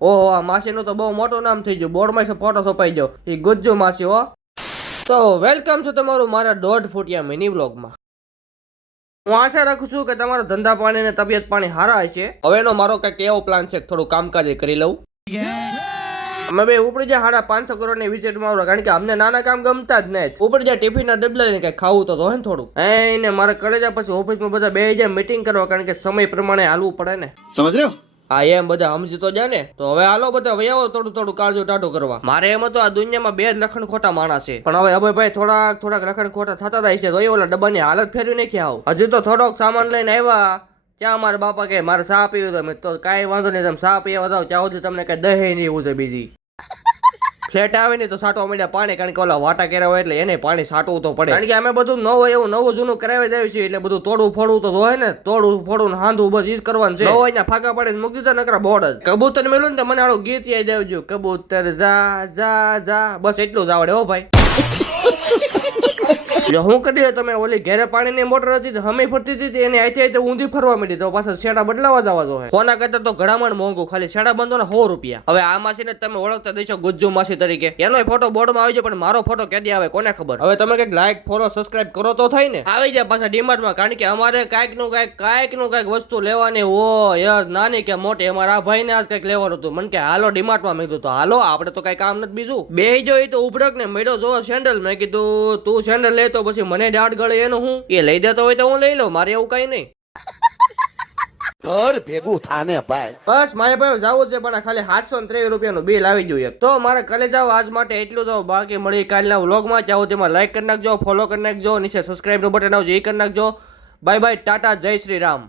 ઓહો, આ માસીનું તો બહુ મોટું નામ થઈ ગયું, બોર્ડમાં ફોટો છપાઈ ગયો, એ ગુજ્જુ માસી હો. તો વેલકમ છે તમારું મારા 1.5 ફૂટિયા મિની વ્લોગમાં. હું આશા રાખું છું કે તમારો ધંધા પાણી અને તબિયત પાણી સારા હશે. હવેનો મારો કંઈક એવો પ્લાન છે કે થોડું કામકાજ કરી લઉં. અમે બે ઉપડી જાય 550 કરોડની વિઝિટમાં આવો, કારણ કે અમને નાના કામ ગમતા જ નહીં. ઉપડી જાય ટિફિનના ડબલા લઈને કંઈક ખાવું તો હોય ને થોડું. એને મારે કરે જાય પછી ઓફિસમાં બધા બે જાય મીટિંગ કરવા, કારણ કે સમય પ્રમાણે હાલવું પડે ને. સમજ રહ્યો? હા, એમ બધા સમજી તો જાય ને. તો હવે હાલો બધા વયાવો થોડું થોડું કાળજો ટાટું કરવા. મારે એમ તો આ દુનિયામાં 2 જ લખણ ખોટા માણસ છે, પણ હવે ભાઈ થોડાક લખણ ખોટા થતા થાય છે. તો એ ઓલા ડબ્બાની હાલત ફેરવી નાખી આવો. હજી તો થોડોક સામાન લઈને આવ્યા, ત્યાં મારા બાપા કે મારે ચા પીવું, તમે તો કાંઈ વાંધો નહીં, તમે ચા પીવા જાવ, ચા સુધી તમને કઈ દહે નહીં એવું છે. બીજી ફ્લેટ આવે ને તો સાટવા મળ્યા પાણી, કારણ કે ઓલા વાટા કર્યા હોય એટલે એને પાણી સાટવું તો પડે, કારણ કે અમે બધું નવું એવું નવું જૂનું કરાવી જાય છે, એટલે બધું તોડવું ફોડવું તો હોય ને. તોડવું ફોડવું ને હાંધવું બસ ઈ જ કરવાનું છે. નવો અહીંયા ફાંકા પડે મૂકી દીધા નકરા બોર્ડ જ. કબૂતર મેલું ને મને આડું ગીત યાદ આવજો, કબૂતર જા જા જા, બસ એટલું જ આવડે હો ભાઈ. જો હું કરી તમે ઓલી ઘેરે પાણીની મોટર હતી તો હમે ફરતી હતી, એને આથી ઊંધી ફરવા માંડી, તો પાછા શેડા બદલાવા જવા જોઈએ. કોના કરતા તો ઘણામણ મોંઘું, ખાલી શેડા બંધો ને 100 રૂપિયા. હવે આ માસીને તમે ઓળખતા દેશો ગુજ્જુ માસી તરીકે, એનો ફોટો બોર્ડમાં આવી જાય, પણ મારો ફોટો ક્યાંથી આવે કોને ખબર. હવે તમે કઈક લાઈક ફોલો સબસ્ક્રાઇબ કરો તો થાય ને. આવી જાય પાછા ડીમાર્ટમાં, કારણ કે અમારે કાંઈક નું કાંઈક વસ્તુ લેવાની હોય, નાની કે મોટી. અમારા ભાઈ ને આજ કઈક લેવાનું હતું, મને કે હાલો ડીમાર્ટમાં. મેં કીધું તો હાલો, આપણે તો કઈ કામ નથી બીજું. બે જોઈ તો ઉભરક ને મેળો જોવો સેન્ડલ. મેં કીધું તું સેન્ડલ લે તો પછી મને દાઢ ગળે એનું હું, એ લઈ દેતો હોય તો હું લઈ લઉં, મારે એવું કઈ નહીં. ઘર ભેગું થાને ભાઈ. બસ મારે ભાઈ જવું છે, પણ ખાલી 730 રૂપિયાનું બિલ આવી ગયું. તો મારે કાલે જાવ, આજ માટે એટલું જાવ. બાકી મળી કાલના વ્લોગમાં. ચાહો તેમાં લાઈક કરી નાખજો, ફોલો કરી નાખજો, નીચે સબસ્ક્રાઇબ નું બટન આવશે એ કરી નાખજો. બાય બાય, ટાટા, જય શ્રી રામ.